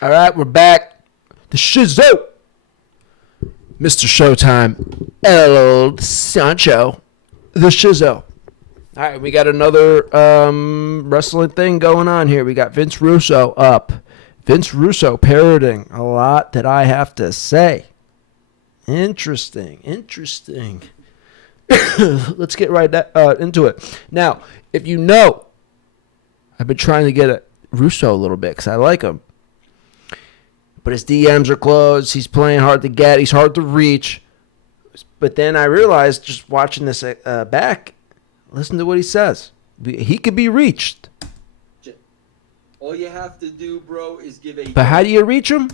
All right, we're back. The Shizow. Mr. Showtime. El Sancho. The Shizow. All right, we got another wrestling thing going on here. We got Vince Russo up. Vince Russo parroting a lot that I have to say. Interesting. Let's get right into it. Now, if you know, I've been trying to get at Russo a little bit because I like him. But his DMs are closed. He's playing hard to get. He's hard to reach. But then I realized, just watching this back, listen to what he says. He could be reached. All you have to do, bro, is give a... But how do you reach him?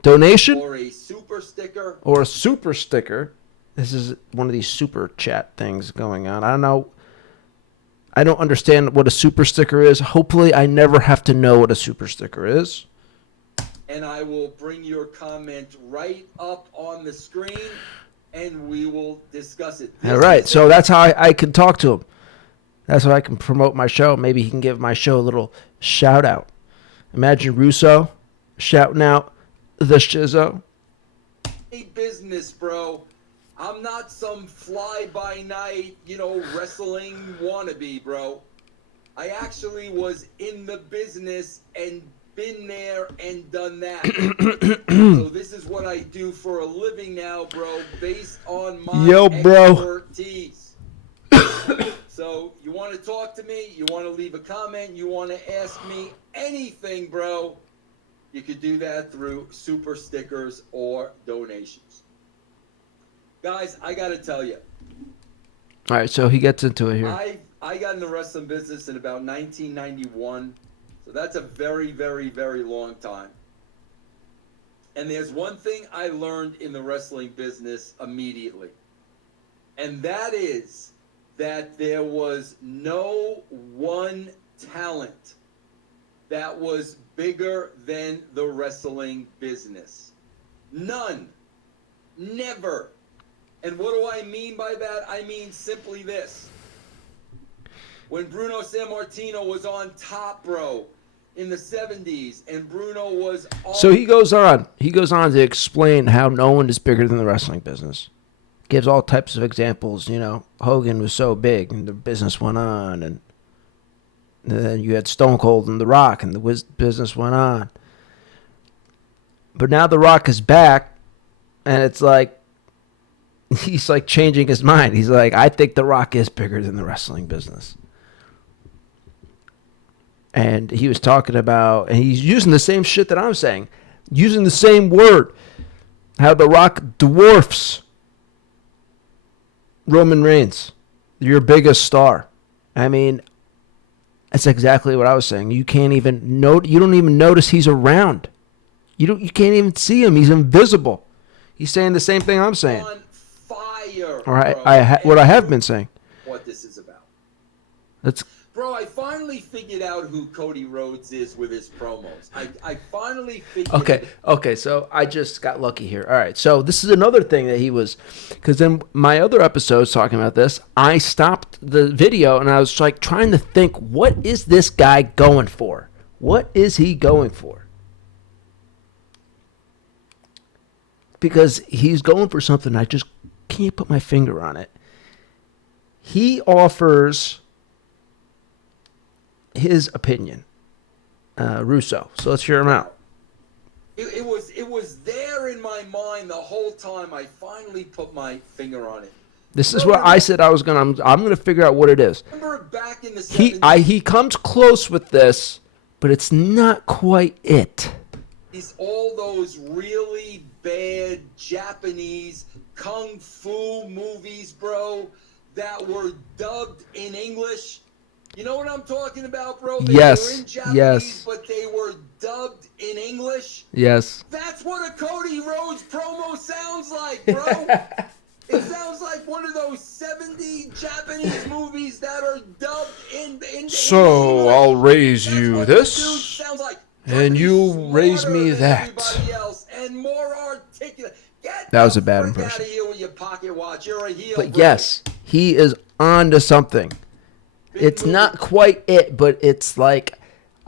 Donation? Or a super sticker. Or a super sticker. This is one of these super chat things going on. I don't know. I don't understand what a super sticker is. Hopefully, I never have to know what a super sticker is. And I will bring your comment right up on the screen, and we will discuss it. All right, so that's how I can talk to him. That's how I can promote my show. Maybe he can give my show a little shout out. Imagine Russo shouting out the Shizow. Hey, business, bro. I'm not some fly-by-night, wrestling wannabe, bro. I actually was in the business and been there and done that. So this is what I do for a living now, bro, based on my expertise. So you want to talk to me, you want to leave a comment, you want to ask me anything, bro, you could do that through super stickers or donations. Guys, I got to tell you. All right, so he gets into it here. I got in the wrestling business in about 1991. So that's a very, very, very long time. And there's one thing I learned in the wrestling business immediately. And that is that there was no one talent that was bigger than the wrestling business. None. Never. And what do I mean by that? I mean simply this. When Bruno Sammartino was on top, bro, in the 70s, and Bruno was on... So he goes on to explain how no one is bigger than the wrestling business. Gives all types of examples. Hogan was so big, and the business went on, and then you had Stone Cold and The Rock, and the business went on. But now The Rock is back, and it's like, he's like changing his mind. He's like, I think The Rock is bigger than the wrestling business. And he was talking about, and he's using the same shit that I'm saying, using the same word, how The Rock dwarfs Roman Reigns, your biggest star. I mean, that's exactly what I was saying. You can't even you don't even notice he's around. You can't even see him. He's invisible. He's saying the same thing I'm saying. On fire. All right, what I have been saying. What this is about. That's. Bro, I finally figured out who Cody Rhodes is with his promos. I finally figured Okay, so I just got lucky here. All right, so this is another thing that he was, because then my other episodes talking about this, I stopped the video and I was like trying to think, what is this guy going for? What is he going for? Because he's going for something I just can't put my finger on it. He offers his opinion, Russo. So let's hear him out. It was there in my mind the whole time. I finally put my finger on it. This is what I said I was gonna. I'm gonna figure out what it is. Remember back in the 70s, he comes close with this, but it's not quite it. All those really bad Japanese kung fu movies, bro, that were dubbed in English. You know what I'm talking about, bro? They were in Japanese, but they were dubbed in English. Yes. That's what a Cody Rhodes promo sounds like, bro. It sounds like one of those 70 Japanese movies that are dubbed in So English. I'll raise you this, sounds like, and you raise me that. And more articulate. That was a bad impression. Out of here with your pocket watch. You're a heel, but bro. Yes, he is on to something. It's not quite it, but it's like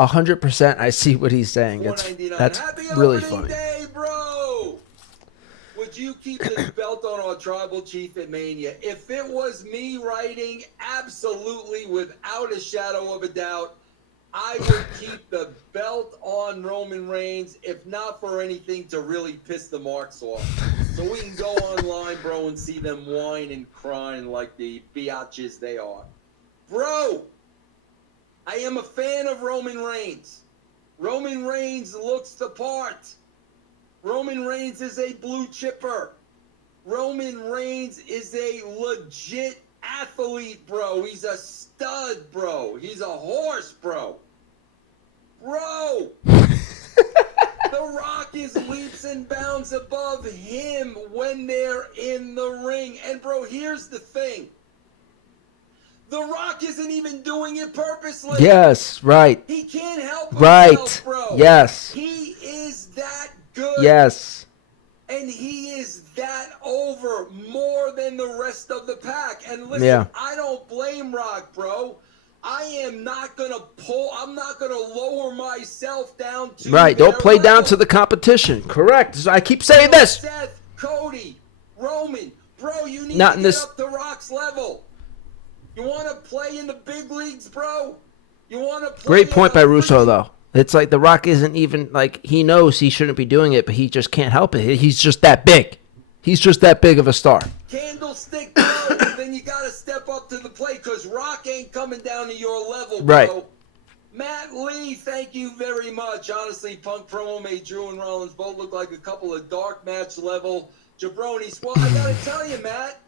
100%. I see what he's saying. $4.99. That's Happy really opening funny. day, bro. Would you keep this belt on our tribal chief at Mania? If it was me writing, absolutely, without a shadow of a doubt, I would keep the belt on Roman Reigns, if not for anything to really piss the marks off. So we can go online, bro, and see them whine and crying like the biatches they are. Bro, I am a fan of Roman Reigns. Roman Reigns looks the part. Roman Reigns is a blue chipper. Roman Reigns is a legit athlete, bro. He's a stud, bro. He's a horse, bro. Bro! The Rock is leaps and bounds above him when they're in the ring. And, bro, here's the thing. The Rock isn't even doing it purposely. Yes, right. He can't help himself, Right. bro. Yes. He is that good. Yes. And he is that over more than the rest of the pack. And listen, Yeah. I don't blame Rock, bro. I am not going to I'm not going to lower myself down to Right. Don't their play down level. to the competition. Correct. So I keep saying this. Seth, Cody, Roman, bro, you need Not to in get this. up to Rock's level. You want to play in the big leagues, bro? You want to play Great point in by a Russo, freaking- though. It's like The Rock isn't even, like, he knows he shouldn't be doing it, but he just can't help it. He's just that big. He's just that big of a star. Candlestick, bro, then you got to step up to the plate because Rock ain't coming down to your level, bro. Right. Matt Lee, thank you very much. Honestly, Punk promo made Drew and Rollins both look like a couple of dark match level jabronis. Well, I got to tell you, Matt,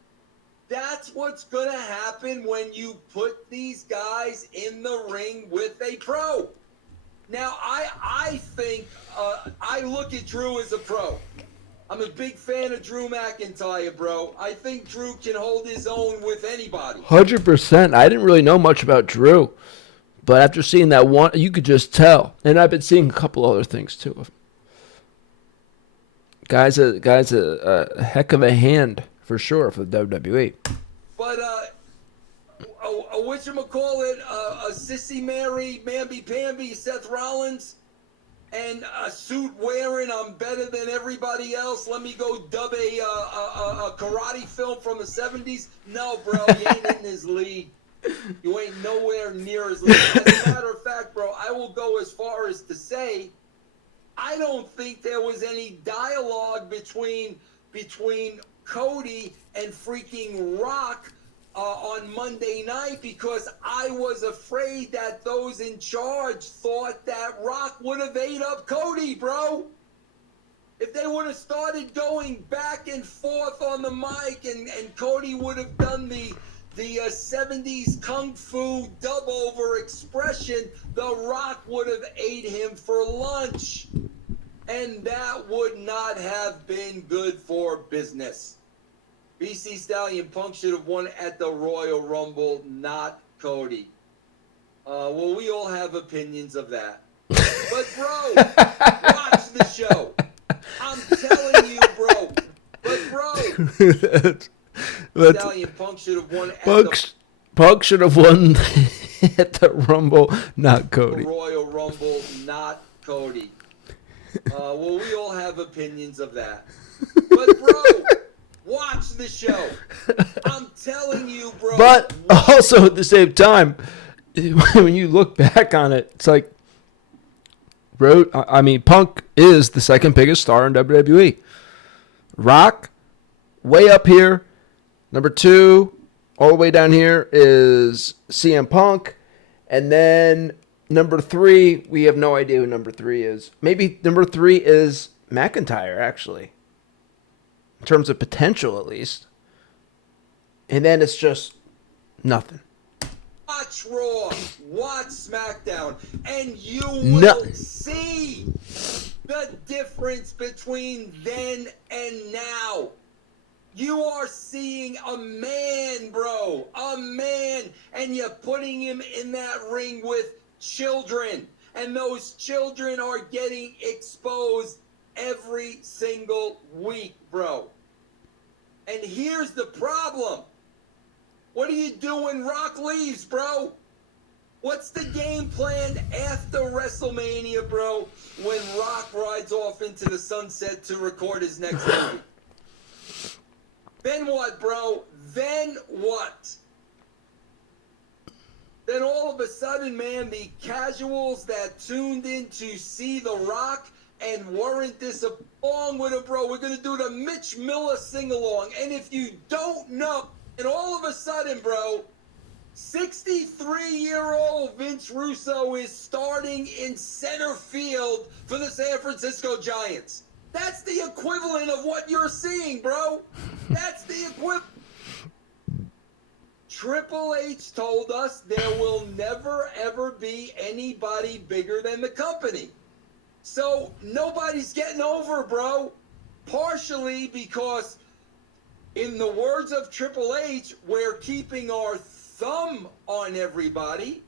that's what's going to happen when you put these guys in the ring with a pro. Now, I think I look at Drew as a pro. I'm a big fan of Drew McIntyre, bro. I think Drew can hold his own with anybody. 100%. I didn't really know much about Drew, but after seeing that one, you could just tell. And I've been seeing a couple other things too. Guy's a heck of a hand for sure for the WWE. But whatchamacallit, Sissy Mary, Mamby-Pamby, Seth Rollins, and a suit wearing, I'm better than everybody else. Let me go dub a karate film from the 70s. No, bro, you ain't in his league. You ain't nowhere near his league. As a matter of fact, bro, I will go as far as to say I don't think there was any dialogue between Cody and freaking Rock on Monday night because I was afraid that those in charge thought that Rock would have ate up Cody, bro. If they would have started going back and forth on the mic and Cody would have done the 70s kung fu dub over expression, The Rock would have ate him for lunch. And that would not have been good for business. BC Stallion Punk should have won at the Royal Rumble, not Cody. Well, we all have opinions of that. But, bro, watch the show. I'm telling you, bro. But, bro, Stallion Punk should have won at Punk should have won at the Rumble, not Cody. the Royal Rumble, not Cody. Well, we all have opinions of that. But, bro, watch the show. I'm telling you, bro. But also at the same time, when you look back on it, it's like, Punk is the second biggest star in WWE. Rock, way up here. Number 2, all the way down here is CM Punk. And then number 3, we have no idea who number 3 is. Maybe number 3 is McIntyre, actually. In terms of potential, at least. And then it's just nothing. Watch Raw, watch SmackDown, and you will see the difference between then and now. You are seeing a man, bro, a man, and you're putting him in that ring with children, and those children are getting exposed every single week, bro. And here's the problem. What do you do when Rock leaves, bro? What's the game plan after WrestleMania, bro, when Rock rides off into the sunset to record his next movie? Then what, bro? Then what? Then all of a sudden, man, the casuals that tuned in to see The Rock and weren't disappointed with it, bro, we're going to do the Mitch Miller sing-along. And if you don't know, and all of a sudden, bro, 63-year-old Vince Russo is starting in center field for the San Francisco Giants. That's the equivalent of what you're seeing, bro. That's the equivalent. Triple H told us there will never, ever be anybody bigger than the company. So nobody's getting over, bro. Partially because, in the words of Triple H, we're keeping our thumb on everybody.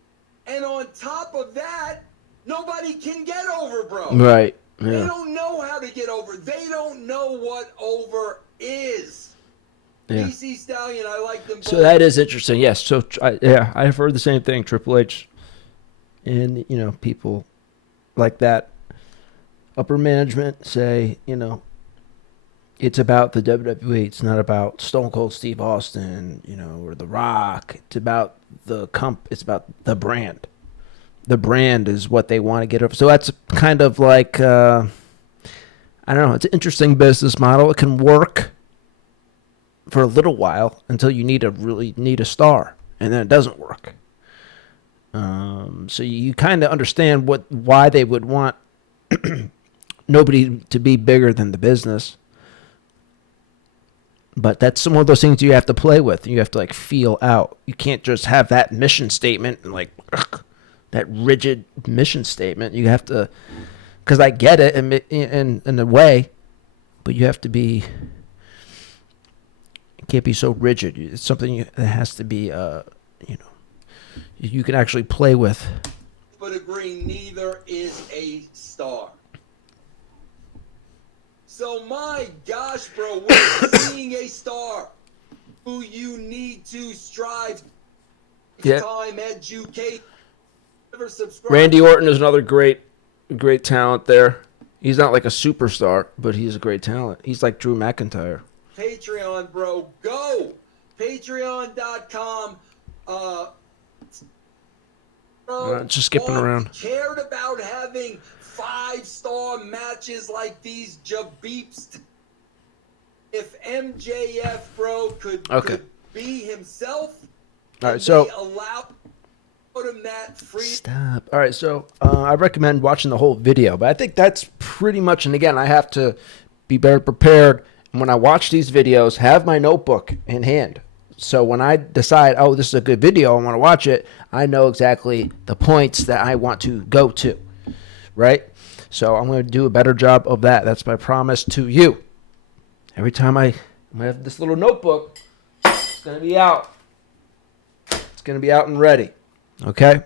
And on top of that, nobody can get over, bro. Right. Yeah. They don't know how to get over. They don't know what over is. Yeah. DC Stallion, I like them both. So that is interesting. Yes. So I've heard the same thing. Triple H, and people like that, upper management say, it's about the WWE. It's not about Stone Cold Steve Austin, or The Rock. It's about It's about the brand. The brand is what they want to get over. So that's kind of like, I don't know. It's an interesting business model. It can work for a little while until you really need a star, and then it doesn't work. So you kind of understand why they would want nobody to be bigger than the business. But that's some of those things you have to play with. You have to feel out. You can't just have that mission statement and that rigid mission statement. You have to, because I get it in a way, but you have to be. It can't be so rigid. It's something that has to be, you can actually play with. But agree, neither is a star. So my gosh, bro, we're seeing a star who you need to strive. Time educate. Randy Orton is another great talent there. He's not like a superstar, but he's a great talent. He's like Drew McIntyre. Patreon, bro, go. Patreon.com. Just skipping around. Cared about having 5-star matches like these jabeeps. If MJF, bro, could be himself. All right, so put him that free. Stop. All right, so I recommend watching the whole video, but I think that's pretty much. And again, I have to be better prepared. And when I watch these videos, have my notebook in hand. So when I decide, this is a good video, I want to watch it, I know exactly the points that I want to go to, right? So I'm going to do a better job of that. That's my promise to you. Every time I have this little notebook, it's going to be out. It's going to be out and ready, okay?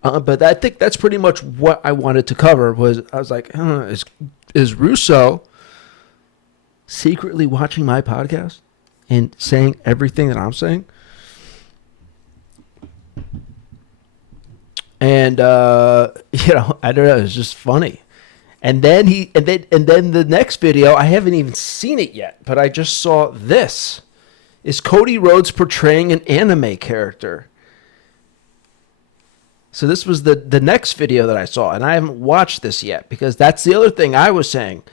But I think that's pretty much what I wanted to cover. I was like, is Russo secretly watching my podcast and saying everything that I'm saying? And I don't know, it's just funny. And then the next video, I haven't even seen it yet, but I just saw this. Is Cody Rhodes portraying an anime character? So this was the next video that I saw, and I haven't watched this yet, because that's the other thing I was saying,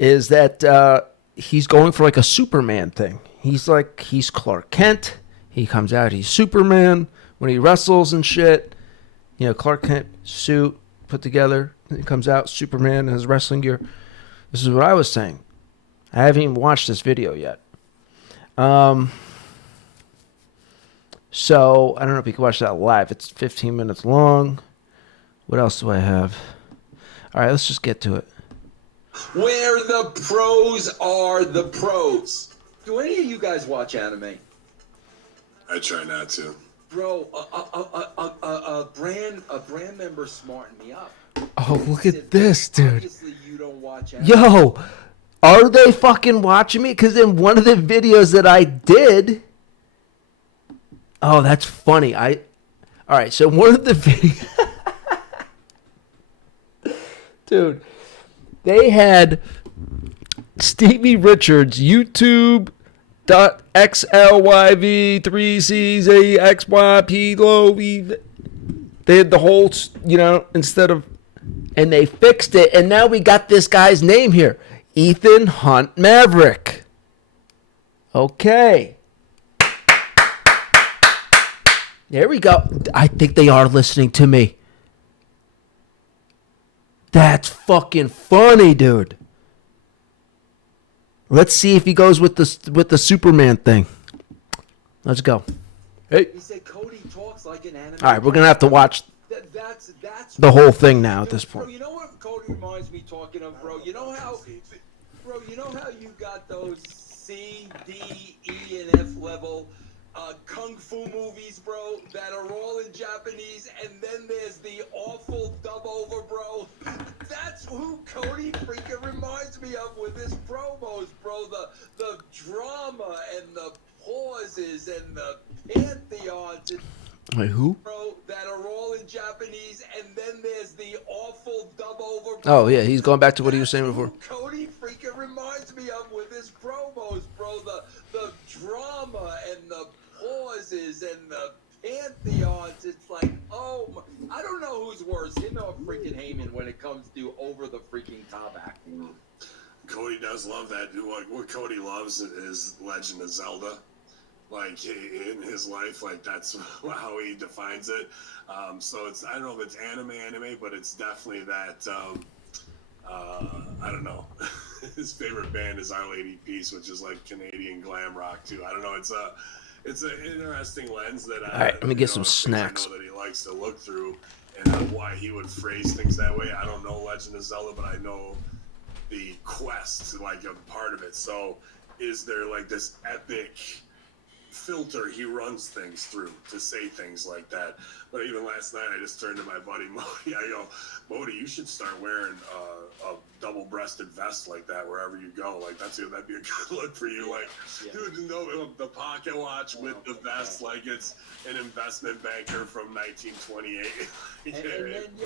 is that he's going for a Superman thing. He's Clark Kent. He comes out, he's Superman when he wrestles and shit. Clark Kent suit put together. He comes out, Superman in his wrestling gear. This is what I was saying. I haven't even watched this video yet. So I don't know if you can watch that live. It's 15 minutes long. What else do I have? All right, let's just get to it. Where the pros are the pros. Do any of you guys watch anime? I try not to. Bro, a brand member smartened me up. Oh, look at this, dude. Obviously, you don't watch anime. Yo, are they fucking watching me? Because in one of the videos that I did, oh, that's funny. All right, so one of the videos, dude, they had Stevie Richards YouTube.xlyv3czxyp low. They had the whole, instead of, and they fixed it, and now we got this guy's name here, Ethan Hunt Maverick. Okay. There we go. I think they are listening to me. That's fucking funny, dude. Let's see if he goes with the Superman thing. Let's go. Hey. He said Cody talks like an anime. All right, we're gonna have to watch That's the whole thing now at this Bro, point. you know what Cody reminds me talking of, bro? You know how you got those C, D, E, and F level kung fu movies, bro, that are all in Japanese, and then there's the awful dub over, bro. That's who Cody freaking reminds me of with his promos, bro. The drama and the pauses and the pantheons and Wait, who? bro, that are all in Japanese, and then there's the awful dub over. Oh yeah, he's going back to what he was saying before. Cody freaking reminds me of with his promos, bro. The drama and the pauses and the pantheons. It's like, oh, my, I don't know who's worse, him or freaking Heyman when it comes to over the freaking top acting. Cody does love that. What Cody loves is Legend of Zelda. Like in his life, like that's how he defines it. So it's, I don't know if it's anime, but it's definitely that. I don't know. His favorite band is Our Lady Peace, which is like Canadian glam rock too. I don't know. It's an interesting lens that. All right, let me get some snacks. I know that he likes to look through, and why he would phrase things that way. I don't know Legend of Zelda, but I know the quest, like a part of it. So, is there like this epic filter he runs things through to say things like that? But even last night I just turned to my buddy Modi. I go, Modi, you should start wearing a double-breasted vest like that wherever you go. Like that'd be a good look for you. Like, dude, the pocket watch with the vest, like it's an investment banker from 1928.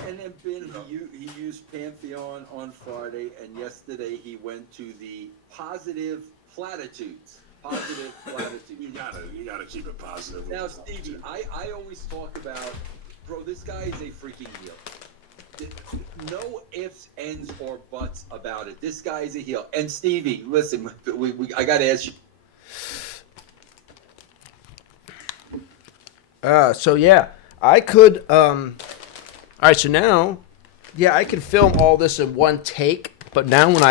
And then Ben, he used Pantheon on Friday, and yesterday he went to the positive platitudes. Positive platitude. You gotta keep it positive. Now, Stevie, I always talk about, bro, this guy is a freaking heel. No ifs, ands, or buts about it. This guy is a heel. And Stevie, listen, I gotta ask you. So yeah, I could. All right, so now, yeah, I can film all this in one take. But now when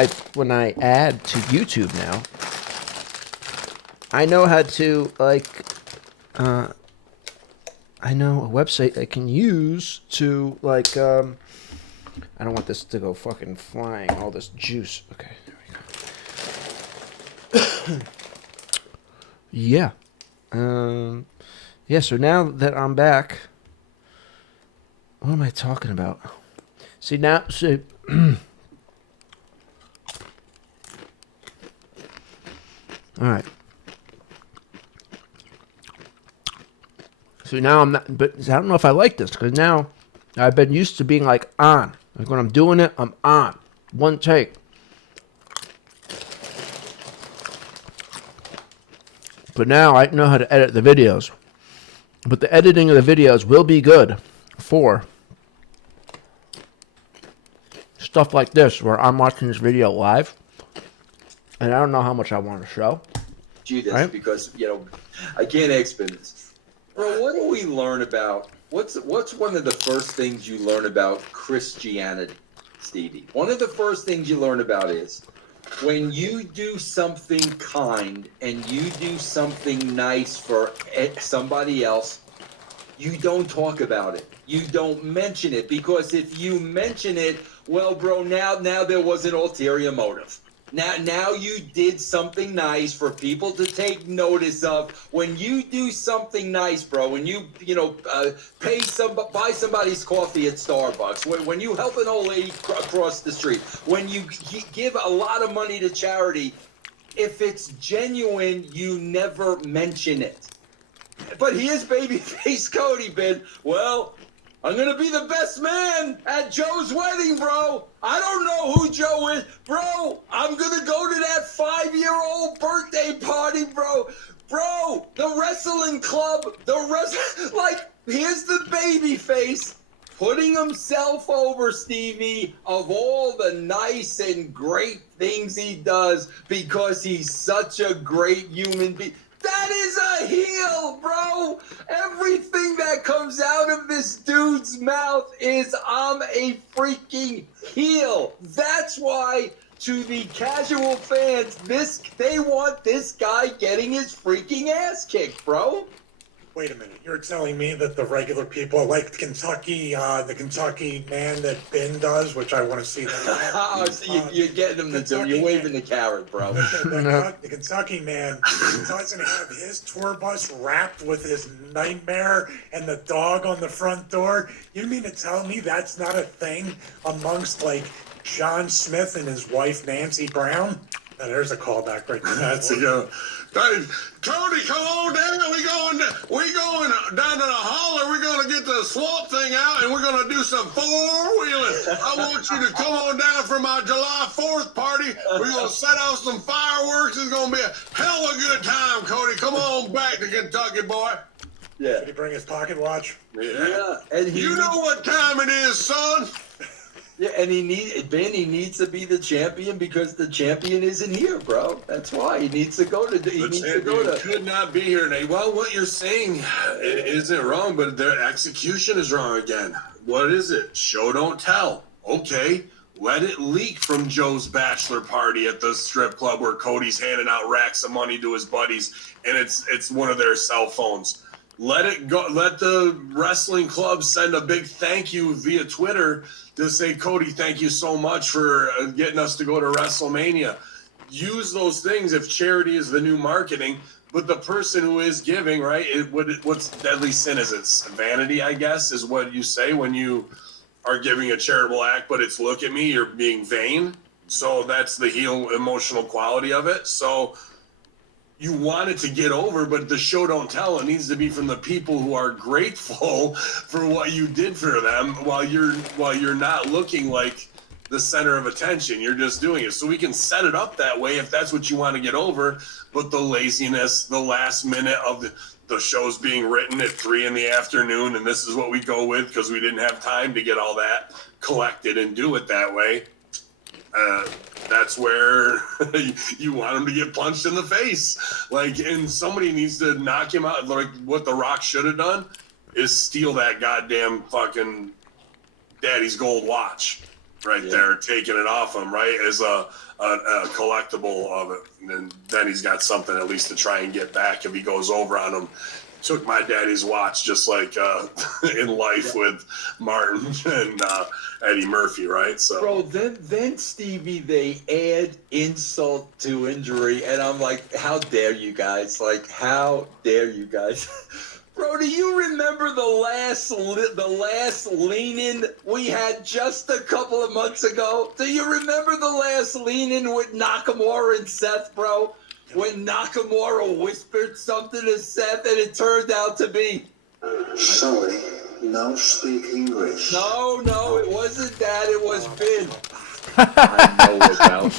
I add to YouTube now, I know how to, like, I know a website I can use to, like, I don't want this to go fucking flying, all this juice. Okay, there we go. Yeah. Yeah, so now that I'm back, what am I talking about? See, now, so... All right. So now I'm not, but I don't know if I like this because now I've been used to being like on. Like when I'm doing it, I'm on. One take. But now I know how to edit the videos. But the editing of the videos will be good for stuff like this where I'm watching this video live and I don't know how much I want to show. Judas, right? Because, I can't explain this. Bro, what do we learn about, what's one of the first things you learn about Christianity, Stevie? One of the first things you learn about is when you do something kind and you do something nice for somebody else, you don't talk about it. You don't mention it, because if you mention it, well, bro, now there was an ulterior motive. Now you did something nice for people to take notice of. When you do something nice, bro, when you buy somebody's coffee at Starbucks, when you help an old lady across the street, when you give a lot of money to charity, if it's genuine, you never mention it. But here's babyface Cody, Ben. Well, I'm gonna be the best man at Joe's wedding, bro. I don't know who Joe is, bro. I'm gonna go to that 5-year-old birthday party, bro. Bro, the wrestling club, like, here's the babyface putting himself over, Stevie, of all the nice and great things he does because he's such a great human being. That is a heel, bro. Everything that comes out of this dude's mouth is, I'm a freaking heel. That's why, to the casual fans, they want this guy getting his freaking ass kicked, bro. Wait a minute. You're telling me that the regular people like the Kentucky man that Ben does, which I want to see that. Oh, so you're getting him to do. You're waving the carrot, bro. The Kentucky man doesn't have his tour bus wrapped with his nightmare and the dog on the front door. You mean to tell me that's not a thing amongst like John Smith and his wife Nancy Brown? Now, there's a callback right there. That's a go. Cody, come on down. We going down to the holler. We're gonna get the swamp thing out, and we're gonna do some four-wheeling. I want you to come on down for my July 4th party. We're gonna set off some fireworks. It's gonna be a hell of a good time, Cody. Come on back to Kentucky, boy. Yeah. Did he bring his pocket watch? Yeah. And You know what time it is, son. Yeah, and he needs to be the champion because the champion isn't here, bro. That's why he needs to go to. He The needs to champion go to. could not be here today. Well, what you're saying isn't wrong, but their execution is wrong again. What is it? Show don't tell. Okay, let it leak from Joe's bachelor party at the strip club where Cody's handing out racks of money to his buddies, and it's one of their cell phones. Let it go. Let the wrestling club send a big thank you via Twitter to say, Cody, thank you so much for getting us to go to WrestleMania. Use those things if charity is the new marketing. But the person who is giving, right? What's deadly sin? Is it vanity? I guess is what you say when you are giving a charitable act. But it's look at me, you're being vain. So that's the heel emotional quality of it. So you want it to get over, but the show don't tell. It needs to be from the people who are grateful for what you did for them while you're not looking like the center of attention. You're just doing it. So we can set it up that way if that's what you want to get over. But the laziness, the last minute of the show's being written at 3 p.m, and this is what we go with because we didn't have time to get all that collected and do it that way. That's where you want him to get punched in the face. Like, and somebody needs to knock him out. Like, what The Rock should have done is steal that goddamn fucking daddy's gold watch there, taking it off him, right, as a collectible of it. And then he's got something at least to try and get back if he goes over on him. Took my daddy's watch, just like in life with Martin and Eddie Murphy, right? So, Bro, then Stevie, they add insult to injury, and I'm like, how dare you guys? Like, how dare you guys? Bro, do you remember the last lean-in we had just a couple of months ago? Do you remember the last lean-in with Nakamura and Seth, bro? When Nakamura whispered something to Seth, and it turned out to be... Sorry, no speak English. No, it wasn't that. It was Finn. I know about.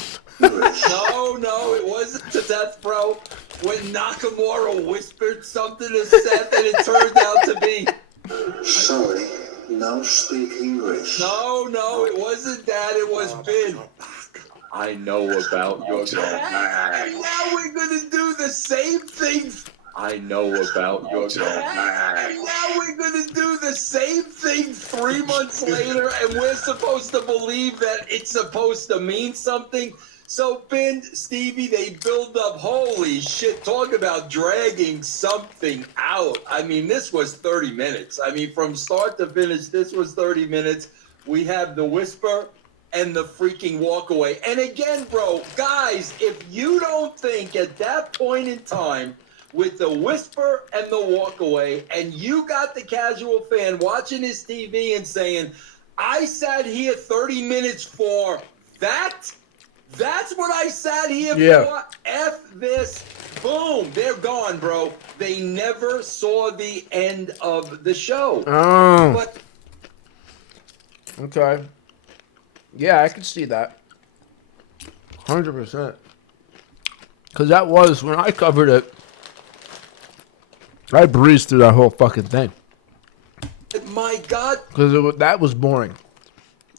No, it wasn't to Seth, bro. When Nakamura whispered something to Seth, and it turned out to be... Sorry, no speak English. No, it wasn't that. It was Finn. I know about your and now we're gonna do the same thing. I know about your and now we're gonna do the same thing 3 months later, and we're supposed to believe that it's supposed to mean something. So Ben, Stevie, they build up. Holy shit! Talk about dragging something out. I mean, this was 30 minutes. I mean, from start to finish, this was 30 minutes. We have the whisper and the freaking walk away. And again, bro, guys, if you don't think at that point in time with the whisper and the walk away, and you got the casual fan watching his TV and saying, I sat here 30 minutes for that? That's what I sat here for? F this. boom, they're gone, bro. They never saw the end of the show. Oh, But okay. Yeah, I can see that. 100%. Because that was, when I covered it, I breezed through that whole fucking thing. my God, Because that was boring.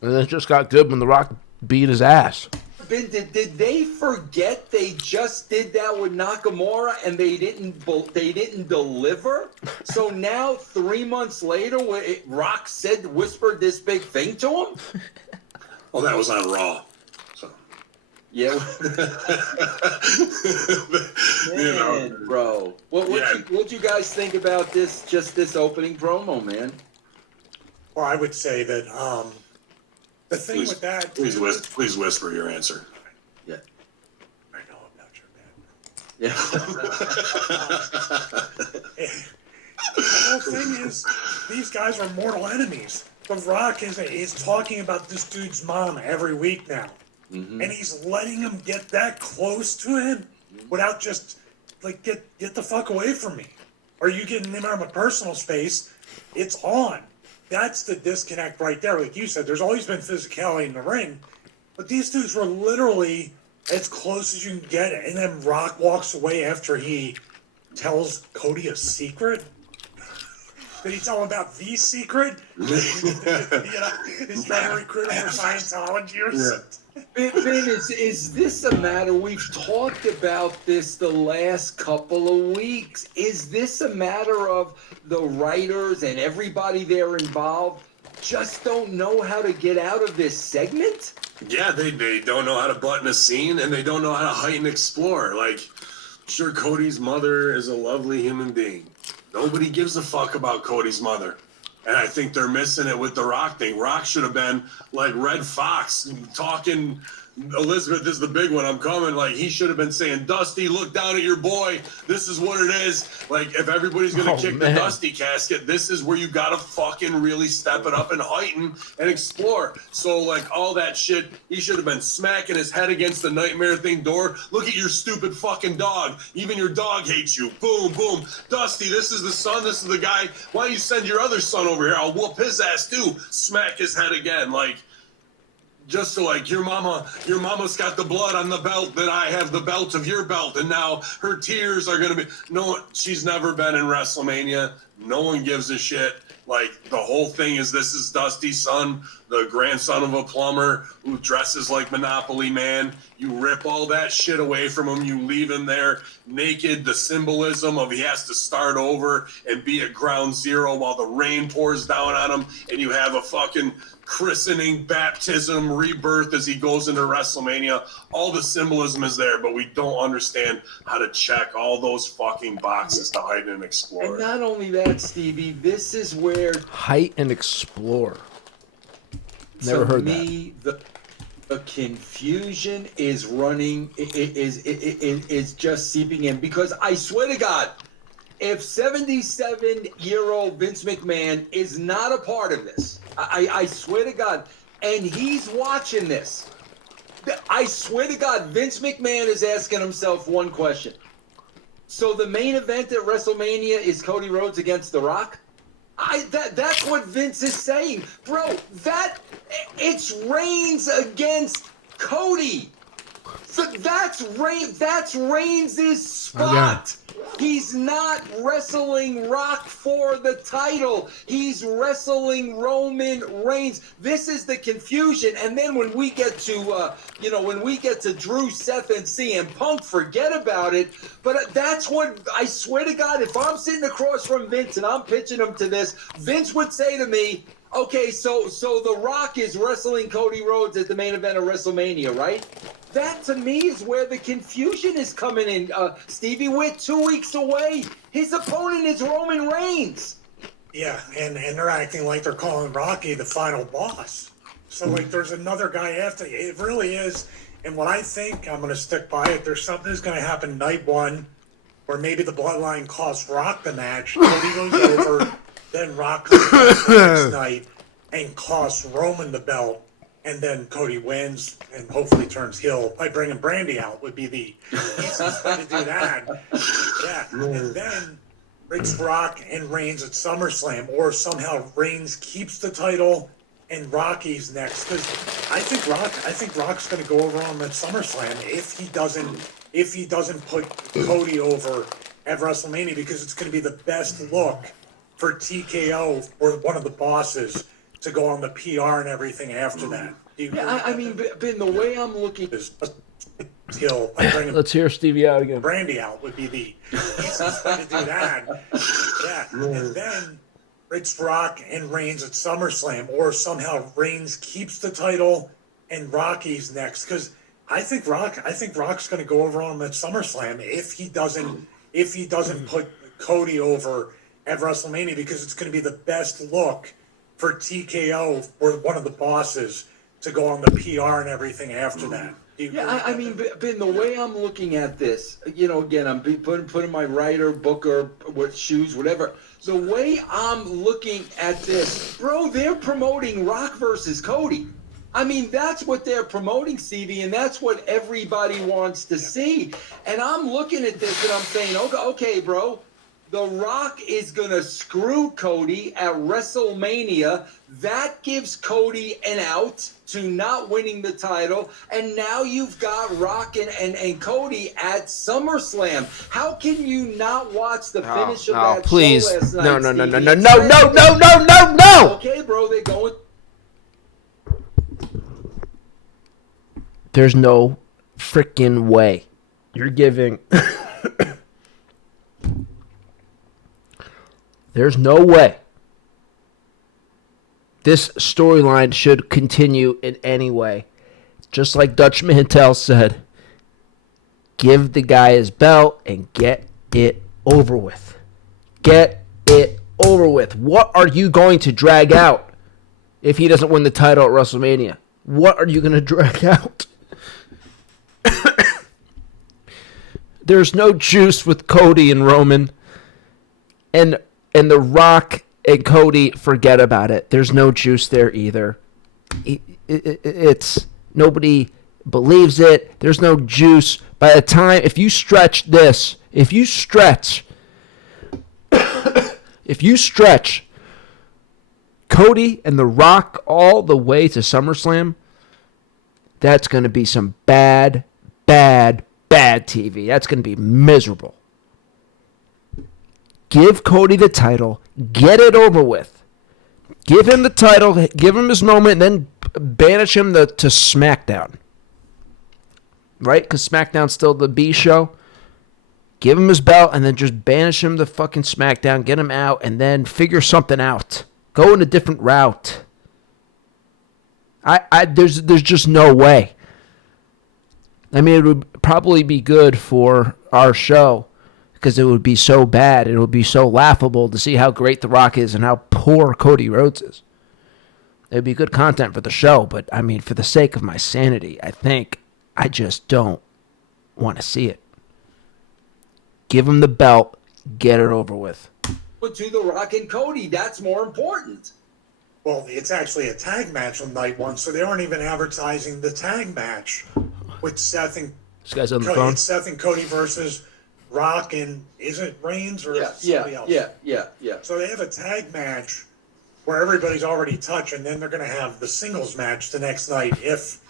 And it just got good when The Rock beat his ass. did they forget they just did that with Nakamura and they didn't deliver? So now 3 months later, when Rock whispered this big thing to him. Well, that was on Raw. So. Yeah, man, bro. What'd you guys think about this opening promo, man? Well, I would say that the thing Please, with that. please whisper your answer. Yeah. I know I'm not your man. Yeah. The whole thing is, these guys are mortal enemies. The Rock is talking about this dude's mom every week now. Mm-hmm. And he's letting him get that close to him without just, like, get the fuck away from me. Are you getting in on my personal space? It's on. That's the disconnect right there. Like you said, there's always been physicality in the ring, but these dudes were literally as close as you can get. And then Rock walks away after he tells Cody a secret. Did he tell him about the secret? He's trying to recruit him for Scientology or something. Ben, is this a matter? We've talked about this the last couple of weeks. Is this a matter of the writers and everybody there involved just don't know how to get out of this segment? Yeah, they don't know how to button a scene, and they don't know how to heighten explore. Like, sure, Cody's mother is a lovely human being. Nobody gives a fuck about Cody's mother. And I think they're missing it with the Rock thing. Rock should have been like Red Fox talking, Elizabeth, this is the big one, I'm coming. Like, he should have been saying, Dusty, look down at your boy. This is what it is. Like, if everybody's going to kick the Dusty casket, this is where you got to fucking really step it up and heighten and explore. So, like, all that shit, he should have been smacking his head against the Nightmare Thing door. Look at your stupid fucking dog. Even your dog hates you. Boom, boom. Dusty, this is the son. This is the guy. Why don't you send your other son over here? I'll whoop his ass, too. Smack his head again. Like, just so, like, your mama's got the blood on the belt that I have the belt of your belt, and now her tears are gonna be. No, she's never been in WrestleMania. No one gives a shit. Like, the whole thing is, this is Dusty's son, the grandson of a plumber who dresses like Monopoly Man. You rip all that shit away from him. You leave him there naked. The symbolism of he has to start over and be at ground zero while the rain pours down on him, and you have a fucking christening, baptism, rebirth as he goes into WrestleMania. All the symbolism is there, but we don't understand how to check all those fucking boxes to hide and explore. And not only that, Stevie, this is where Height and explore. Never heard that. The confusion is running, is just seeping in. Because I swear to God, if 77-year-old Vince McMahon is not a part of this, I swear to God, and he's watching this, I swear to God, Vince McMahon is asking himself one question. So the main event at WrestleMania is Cody Rhodes against The Rock? That's what Vince is saying. Bro, it's Reigns against Cody. So that's Reigns' spot. He's not wrestling Rock for the title. He's wrestling Roman Reigns. This is the confusion. And then when we get to, Drew, Seth, and CM Punk, forget about it. But that's what, I swear to God, if I'm sitting across from Vince and I'm pitching him to this, Vince would say to me, okay, so The Rock is wrestling Cody Rhodes at the main event of WrestleMania, right? That, to me, is where the confusion is coming in. Stevie, we're 2 weeks away. His opponent is Roman Reigns. Yeah, and they're acting like they're calling Rocky the final boss. So, like, there's another guy after. It really is. And what I think, I'm going to stick by it, there's something that's going to happen night one where maybe the Bloodline costs Rock the match. Cody goes over, then Rock comes back the next night and costs Roman the belt. and then Cody wins and hopefully turns heel by bringing Brandy out would be the easiest way to do that. Yeah, and then Briggs Rock and Reigns at SummerSlam, or somehow Reigns keeps the title and Rocky's next, because I think Rock's going to go over on him at SummerSlam if he doesn't put Cody over at WrestleMania, because it's going to be the best look for TKO or one of the bosses to go on the PR and everything after that. Yeah, I mean, Ben, the way I'm looking is kill by bringing Let's hear Stevie out again. Brandy out would be the easiest way to do that. Yeah, and then Briggs Rock and Reigns at SummerSlam, or somehow Reigns keeps the title and Rocky's next, because I think Rock's going to go over on him at SummerSlam if he doesn't put Cody over at WrestleMania, because it's going to be the best look for TKO or one of the bosses to go on the PR and everything after that. Yeah, I mean, Ben, the way I'm looking at this, again, I'm putting my writer, booker, shoes, whatever. The way I'm looking at this, bro, they're promoting Rock versus Cody. I mean, that's what they're promoting, Stevie, and that's what everybody wants to see. And I'm looking at this and I'm saying, okay, bro, The Rock is going to screw Cody at WrestleMania. That gives Cody an out to not winning the title. And now you've got Rock and Cody at SummerSlam. How can you not watch the finish of that please. show last night? No. Okay, bro, they're going. There's no freaking way. You're giving... There's no way this storyline should continue in any way. Just like Dutch Mantel said, give the guy his belt and get it over with. Get it over with. What are you going to drag out if he doesn't win the title at WrestleMania? What are you going to drag out? There's no juice with Cody and Roman. And The Rock and Cody, forget about it. There's no juice there either. It's nobody believes it. There's no juice. By the time, if you stretch Cody and The Rock all the way to SummerSlam, that's going to be some bad TV. That's going to be miserable. Give Cody the title. Get it over with. Give him the title. Give him his moment. And then banish him to SmackDown. Right? Because SmackDown's still the B show. Give him his belt and then just banish him to fucking SmackDown. Get him out and then figure something out. Go in a different route. There's just no way. I mean, it would probably be good for our show. Because it would be so bad. It would be so laughable to see how great The Rock is and how poor Cody Rhodes is. It would be good content for the show. But, I mean, for the sake of my sanity, I just don't want to see it. Give him the belt. Get it over with. To The Rock and Cody, that's more important. Well, it's actually a tag match on night one, so they aren't even advertising the tag match with Seth and This guy's on the Cody. phone. It's Seth and Cody versus Rock and is it Reigns or somebody else? Yeah. So they have a tag match where everybody's already touched, and then they're going to have the singles match the next night if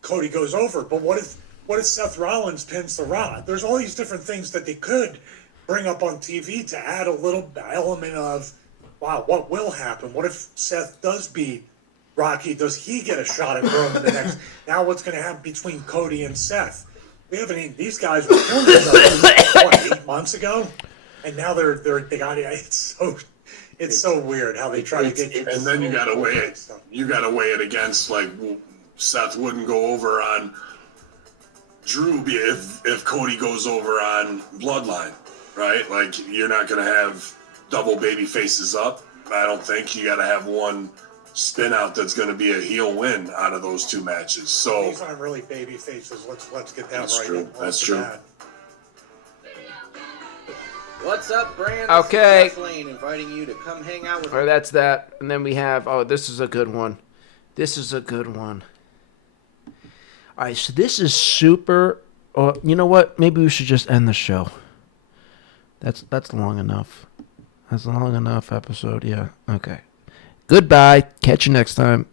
Cody goes over. But what if Seth Rollins pins The Rock? There's all these different things that they could bring up on TV to add a little element of, wow, what will happen? What if Seth does beat Rocky? Does he get a shot at Roman the next? Now what's going to happen between Cody and Seth? We haven't even, these guys were filming what, 8 months ago, and now they got it. It's so weird how they try to get you. And then you gotta weigh it. You gotta weigh it against, like, Seth wouldn't go over on Drew if Cody goes over on Bloodline, right? Like, you're not gonna have double baby faces up. I don't think. You gotta have one spin out that's going to be a heel win out of those two matches. So these aren't really baby faces. Let's get that that's right. true. That's true. What's up, Brand? Okay. This is Jeff Lane inviting you to come hang out with Or that's that. And then we have, this is a good one. This is a good one. All right, so this is super. You know what? Maybe we should just end the show. That's long enough. That's a long enough episode. Yeah. Okay. Goodbye. Catch you next time.